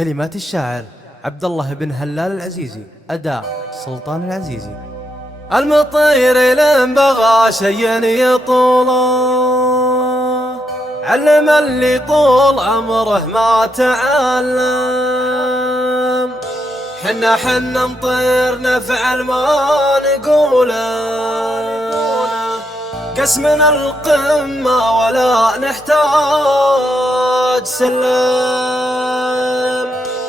كلمات الشاعر عبد الله بن هلال العزيزي، أداء سلطان العزيزي. المطير لين بغى شيء يطوله، علم اللي طول عمره ما تعلم. حنا نطير نفعل ما نقوله، قسمنا القمة ولا نحتاج سلم.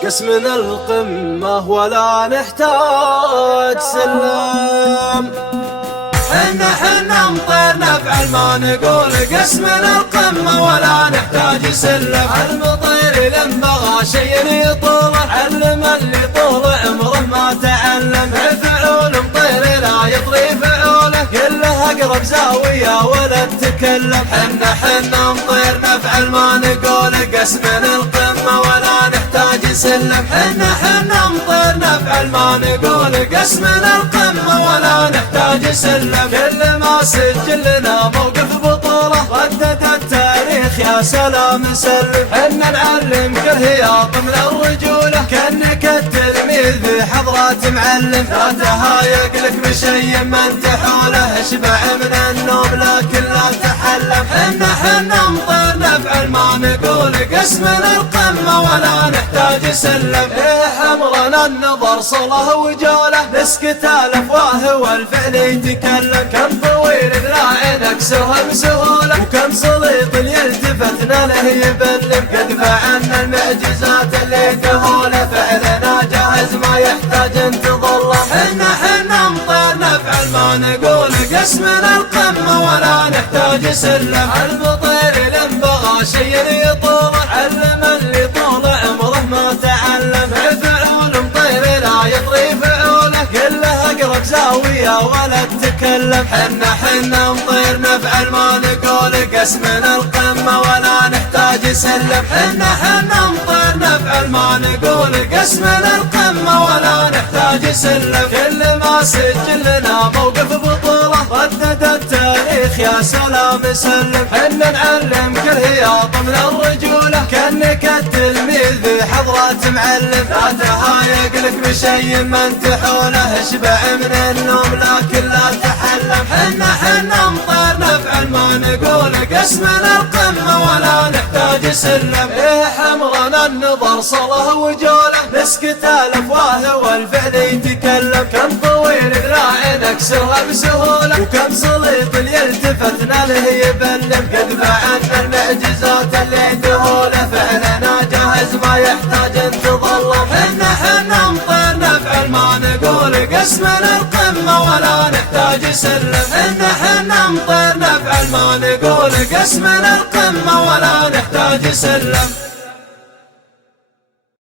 قسمنا القمة ولا نحتاج سلم. حنا نطير نفعل ما نقول، قسمنا القمة ولا نحتاج سلم. المطير لما بغى شيء يطوله، علم اللي طول عمره ما تعلم. فعول مطير لا يطري فعوله، كله اقرب زاوية ولا تكلم. حنا نطير نفعل ما نقول، قسمنا القمة ولا نحتاج سلم. حنا نطير نفعل ما نقول، قسمنا القمة ولا نحتاج سلم. كل ما سجل لنا موقف بطولة، ردد التاريخ يا سلام سلم. حنا نعلم كالهياط من الرجولة، كأنك التلميذ في حضرة معلم. لا تهايق لك بشيء ما انت حوله، اشبع من النوم لكن لا تحلم. حنا نطير نفعل ما نقول، قسمنا القمة ولا نحتاج سلم. حمرنا النظر صله وجوله، نسكت الافواه والفعل يتكلم. كم طويل لا عين اكسرها بسهوله، وكم سليط يلتفتنا له يبلم. قد فعلنا المعجزات اللي تهوله، فعلنا جاهز ما يحتاج انتظله. حنا نطير نفعل ما نقول، قسمنا القمة ولا نحتاج سلم. المطير لين بغى شيء يطوله، علم اللي طول عمره ما تعلم. فعول مطير لا يطري فعوله، كله اقرب زاوية ولا تكلم. حنا نطير نفعل ما نقول، قسمنا القمة ولا نحتاج سلم. حنا نطير نفعل ما نقول، قسمنا القمة ولا نحتاج سلم. كل ما سجل لنا موقف بطولة، ردد التاريخ يا سلام سلم. حنا نعلم كالهياط من الرجولة، كأنك التلميذ في حضرة معلم. لا تهايق لك بشيء ما انت حوله، اشبع من النوم لكن لا تحلم. حنا نطير نفعل ما نقول، قسمنا القمة ولا نحتاج سلم. حمرنا النظر صله وجوله، نسكت الافواه والفعل يتكلم. كم طويل لا عين اكسرها بسهوله، وكم سليط يلتفتنا له يبلم. قد فعلنا المعجزات اللي تهوله، فعلنا جاهز ما يحتاج انتظلم. حنا نطير نفعل ما نقول، قسمنا القمة ولا نحتاج سلم. حنا نطير نفعل ما نقول، قسمنا القمة ولا نحتاج سلم.